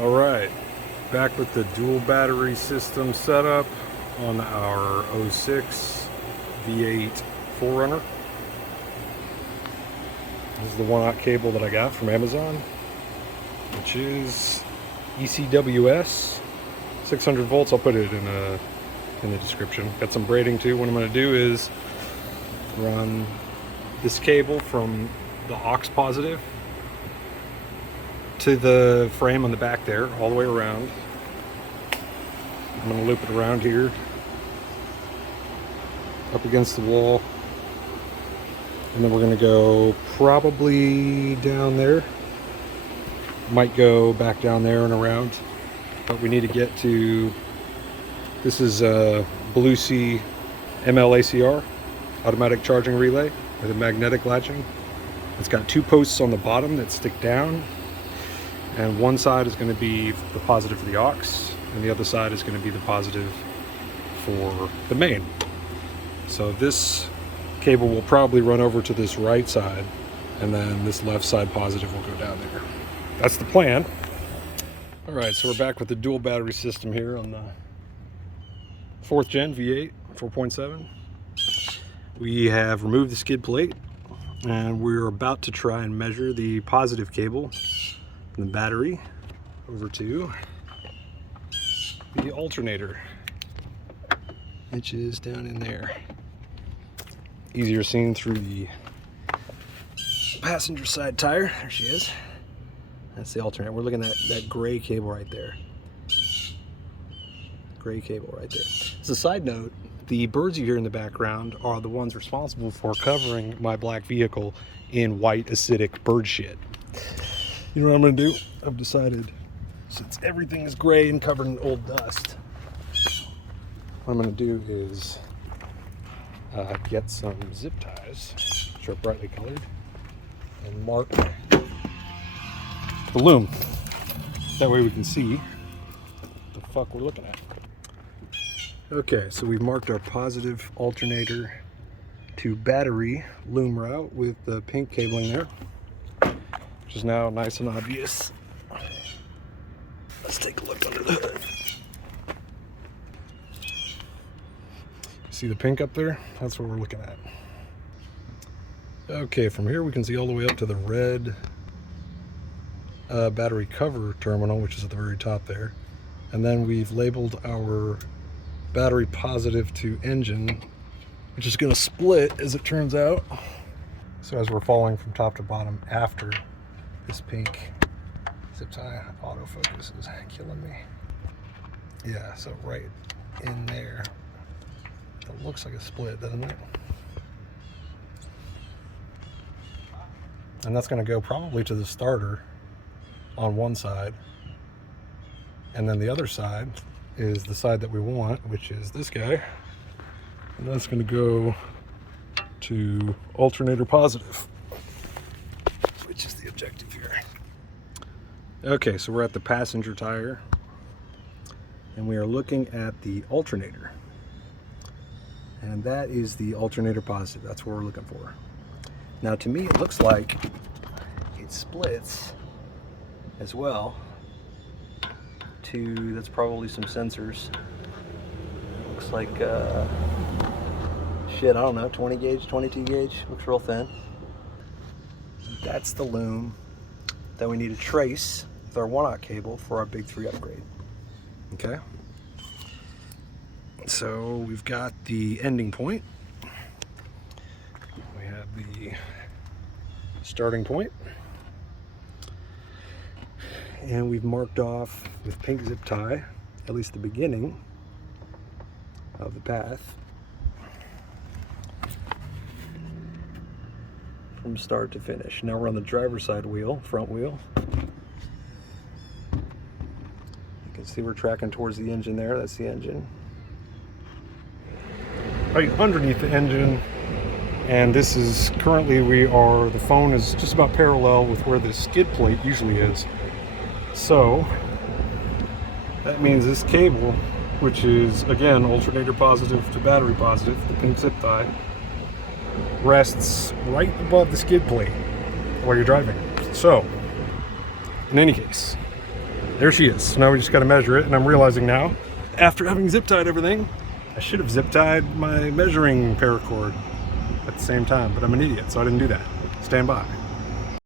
All right, back with the dual battery system setup on our 06 V8 4Runner. This is the 1/aught cable that I got from Amazon, which is ECWS, 600 volts. I'll put it in the description. Got some braiding too. What I'm going to do is run this cable from the aux positive to the frame on the back there, all the way around. I'm going to loop it around here, up against the wall, and then we're going to go probably down there. Might go back down there and around, but we need to get to, this is a BlueSea ML-ACR automatic charging relay with a magnetic latching. It's got two posts on the bottom that stick down, and one side is going to be the positive for the aux, and the other side is going to be the positive for the main. So this cable will probably run over to this right side, and then this left side positive will go down there. That's the plan. All right, so we're back with the dual battery system here on the 4th gen V8 4.7. We have removed the skid plate, and we're about to try and measure the positive cable from the battery over to the alternator, which is down in there. Easier seen through the passenger side tire. There she is. That's the alternator. We're looking at that gray cable right there. Gray cable right there. As a side note, the birds you hear in the background are the ones responsible for covering my black vehicle in white acidic bird shit. You know what I'm gonna do? I've decided, since everything is gray and covered in old dust, what I'm gonna do is get some zip ties, which are brightly colored, and mark the loom. That way we can see what the fuck we're looking at. Okay, so we've marked our positive alternator to battery loom route with the pink cabling there, which is now nice and obvious. Let's take a look under the hood. See the pink up there? That's what we're looking at. Okay, from here we can see all the way up to the red battery cover terminal, which is at the very top there. And then we've labeled our battery positive to engine, which is going to split as it turns out. So as we're following from top to bottom after this pink zip tie, autofocus is killing me. Yeah, so right in there. It looks like a split, doesn't it? And that's going to go probably to the starter on one side, and then the other side is the side that we want, which is this guy, and that's going to go to alternator positive, which is the objective here. Okay, so we're at the passenger tire, and we are looking at the alternator, and that is the alternator positive. That's what we're looking for. Now, to me, it looks like it splits as well to, that's probably some sensors. Looks like shit, I don't know, 20 gauge, 22 gauge, looks real thin. That's the loom that we need to trace with our 1/aught cable for our big 3 upgrade. Okay, so we've got the ending point, we have the starting point, and we've marked off with pink zip tie at least the beginning of the path from start to finish. Now we're on the driver's side wheel, front wheel. You can see we're tracking towards the engine there. That's the engine. Right underneath the engine, and this is currently, the phone is just about parallel with where the skid plate usually is. So that means this cable, which is again alternator positive to battery positive, the pink zip tie, rests right above the skid plate while you're driving. So in any case, there she is. Now we just got to measure it, and I'm realizing now, after having zip tied everything, I should have zip tied my measuring paracord at the same time, but I'm an idiot, so I didn't do that. Stand by.